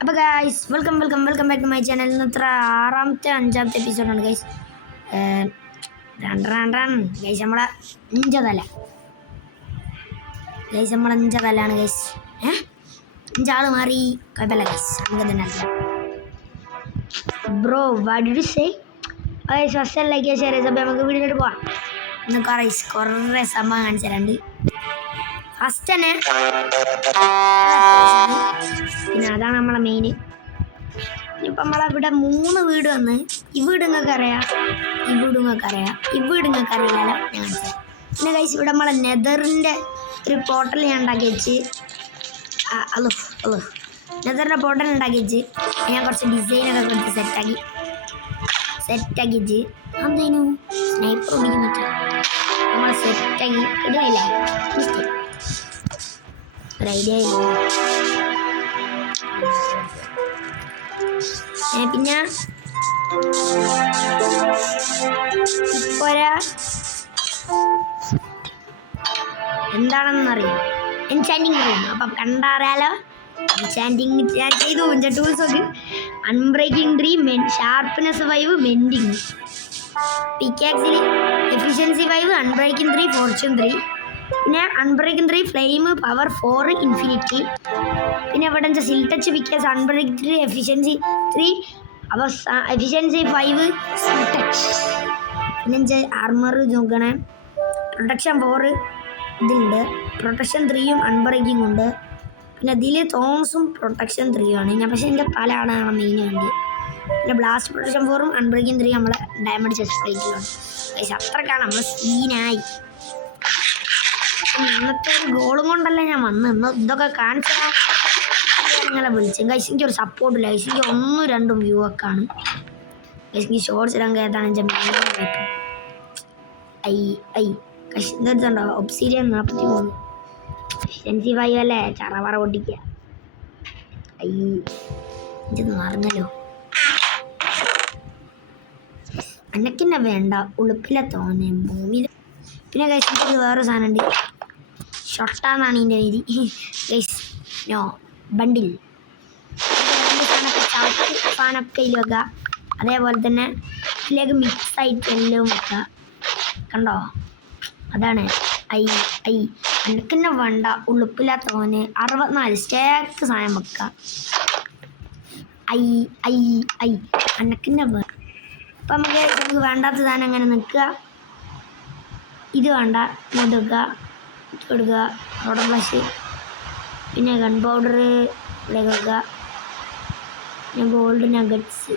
അപ്പോൾ guys welcome back to my channel. ഇന്നത്ര ആറാമത്തെ അഞ്ചാമത്തെ എപ്പിസോഡാണ് ഗൈസ്. Run guys. നമ്മളെ അഞ്ചതല ഗൈസ്, നമ്മളെ അഞ്ചതലാണ് ഗൈസ്. അഞ്ചാള് മാറി, കുഴപ്പമില്ല ഗൈസ്, നമുക്ക് തന്നെ bro what did you say guys. First like share ചെയ്ത് നമുക്ക് വീഡിയോയിട്ട് പോവാം. ഇന്ന് കുറേ സംഭവം കാണിച്ചു തരാണ്ട്. ഫസ്റ്റ് തന്നെ പിന്നെ അതാണ് നമ്മളെ മെയിൻ. ഇപ്പം നമ്മളവിടെ 3 വീട് വന്ന് ഈ വീട് നിങ്ങൾക്ക് അറിയാം, ഈ വീട് നിങ്ങൾക്ക് അറിയാം, ഈ വീട് നിങ്ങൾക്ക് അറിയില്ലല്ലോ. ഞാൻ കാണിച്ചു പിന്നെ ഗൈസ്, ഇവിടെ നമ്മളെ നെതറിൻ്റെ ഒരു പോർട്ടൽ ഞാൻ ഉണ്ടാക്കി വെച്ച് നെതറിൻ്റെ പോർട്ടൽ ഉണ്ടാക്കി വെച്ച് ഞാൻ കുറച്ച് ഡിസൈനൊക്കെ കൊടുത്ത് സെറ്റാക്കി വെച്ച് എന്തേനു സ്നൈപ്പർ ഓടിക്കുന്നിട്ട് നമ്മൾ സെറ്റാക്കി ഇടുകയില്ല. മിസ്റ്റേക്ക് ഒരു ഐഡിയ ഇല്ല. പിന്നെ ഇപ്പോരാ എന്താണെന്നറിയാം, എൻചാൻറ്റിങ് റൂം. അപ്പം കണ്ടറിയാലോ, എൻചാൻറ്റിങ് ഞാൻ ചെയ്തു. എൻ്റെ ടൂൾസൊക്കെ അൺബ്രേക്കിംഗ് 3, ഷാർപ്പ്നെസ് 5, മെൻഡിങ്, പിക്കാക്സിന് എഫിഷ്യൻസി 5, അൺബ്രേക്കിംഗ് 3, ഫോർച്യൂൺ 3, പിന്നെ അൺബ്രേക്കിംഗ് 3, ഫ്ലെയിം പവർ 4, ഇൻഫിനിറ്റി. പിന്നെ ഇവിടെ സിൽ ടച്ച് പിക്കാസ് അൺബ്രേക്ക് 3, എഫിഷ്യൻസി 3, അപ്പോൾ എഫിഷ്യൻസി 5, സിൽ ടച്ച്. പിന്നെ ആർമർ നോക്കണേ, പ്രൊട്ടക്ഷൻ 4 ഇതിലുണ്ട്, പ്രൊട്ടക്ഷൻ 3ഉം അൺബ്രേക്കിംഗ് ഉണ്ട്. പിന്നെ ഇതിൽ തോംസും പ്രൊട്ടക്ഷൻ 3ആണ് ഞാൻ, പക്ഷേ എൻ്റെ തലയാണ് മെയിൻ വേണ്ടി. പിന്നെ ബ്ലാസ്റ്റ് പ്രൊട്ടക്ഷൻ 4ഉം അൺബ്രേക്കിംഗ് 3 നമ്മളെ ഡയമണ്ട് ചെസ്റ്റ് പ്ലേറ്റിലാണ്. പക്ഷേ അത്രക്കാണ് നമ്മൾ സീനായി. ഇന്നത്തെ ഒരു ഗോളും കൊണ്ടല്ല ഞാൻ വന്ന് ഇതൊക്കെ കാണിച്ചാൽ നിങ്ങളെ വിളിച്ചു. ഗൈസ് എനിക്ക് ഒരു സപ്പോർട്ടില്ല ഗൈസ്, എനിക്ക് 1, 2 വ്യൂ ഒക്കെ ആണ് ഗൈസ്. എനിക്ക് ഷോർട്സ് ഇടാൻ കേട്ടാണ് എൻ്റെ മെയിൻ ഗൈസ്. ഇതെടുത്തുണ്ടോ ഒബ്സീരിയൻ 43, എഫിഷ്യൻസി 5 അല്ലേ, ചറവറ പൊട്ടിക്കുക. ഇതൊന്ന് മറന്നല്ലോ. അന്നക്കിന്നെ വേണ്ട ഉളുപ്പിലെ തോന്നേ ഭൂമി. പിന്നെ ഗൈസ് എനിക്ക് വേറെ സാധനം ഉണ്ട്, ഷൊട്ടാന്നാണ് ഇതിൻ്റെ രീതി ഗൈസ്. നോ ബണ്ടിൽ സാധനമൊക്കെ ഇതിൽ വെക്കുക. അതേപോലെ തന്നെ ഇതിലേക്ക് മിക്സ് ആയിട്ട് എല്ലാം വെക്കുക. കണ്ടോ, അതാണ് അനക്കന്നെ വേണ്ട ഉളുപ്പില്ലാത്ത തോന്നെ 64 സ്റ്റേക്ക് സാധനം വെക്കുക. അനക്കന്നെ വേണ്ട. അപ്പം നമുക്ക് വേണ്ടാത്ത സാധനം അങ്ങനെ നിൽക്കുക. ഇത് വേണ്ട, ഇങ്ങോട്ട് വെക്കുക, കൊടുക്കുക, പൗഡർ ബ്ലഷ്, പിന്നെ ഗൺ പൗഡർ ഇവിടെ വെക്കുക, പിന്നെ ഗോൾഡ് നഗറ്റ്സ്.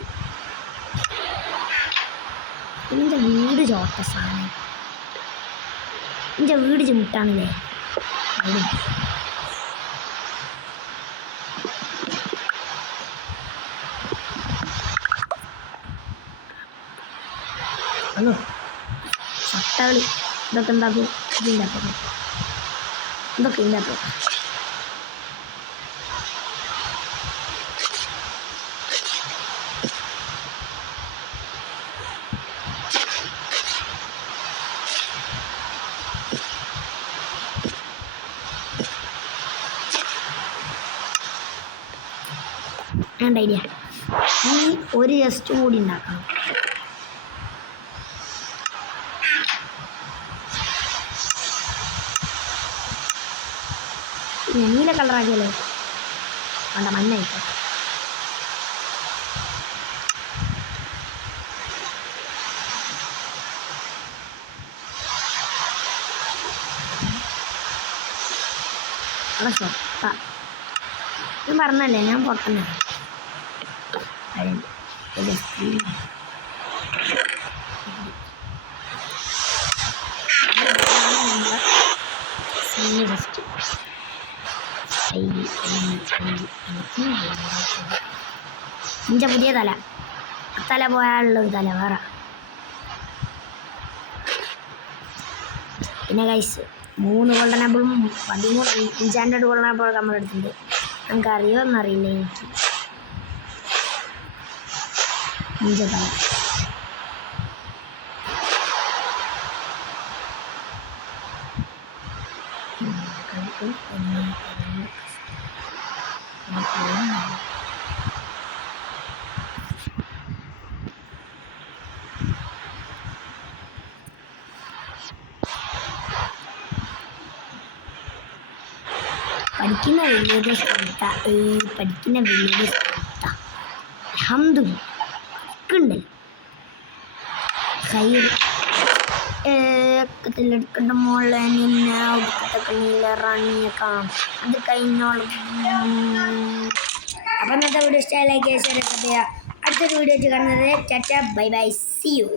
എൻ്റെ വീട് ചോട്ട സാധനം, എൻ്റെ വീട് ചുമിട്ടാണല്ലേ. ഹലോ ചട്ടകളി ഇതൊക്കെ ഉണ്ടാക്കും. ഇതില്ലാത്തത് ഇതൊക്കെ ഇല്ലാത്തത്. വേണ്ട ഐഡിയ, ഈ ഒരു ജസ്റ്റ് കൂടി ഉണ്ടാക്കണം. നീല കളറാക്കിയല്ലേ, വേണ്ട മഞ്ഞായിക്കോ. അവിടെ ഷൊട്ട ഞാൻ പറഞ്ഞല്ലേ, ഞാൻ പൊട്ടന്നെ. എൻ്റെ പുതിയ തല പോയാലുള്ളൊരു തല വേറെ. പിന്നെ ഗൈസ് 3 ഗോൾഡൻ ആപ്പിളും 13 എൻചാൻറ്റഡ് ഗോൾഡൻ ആപ്പിളൊക്കെ നമ്മളെടുത്തിട്ടുണ്ട്. നമുക്ക് അറിയോ എന്നറിയില്ല എനിക്ക്. എൻ്റെ തല പഠിക്കുന്ന വലിയൊരു സ്ഥലത്ത പഠിക്കുന്ന വലിയൊരു സ്ഥലത്ത അൽഹംദുലില്ലാ ഉണ്ടല്ലോ ഹൈർ എടുക്കേണ്ട മോളെ നിന്നെ ഒടുക്കത്തൊക്കെ നീലറാണിയേക്കാം അത് കഴിഞ്ഞോളും. അപ്പം ഇന്നത്തെ വീഡിയോ ഇഷ്ടമായി ലൈക്ക് ചെയ്യുക, ഷെയർ ചെയ്യുക. അടുത്തൊരു വീഡിയോ കാണുന്നത് tata bye bye, see U.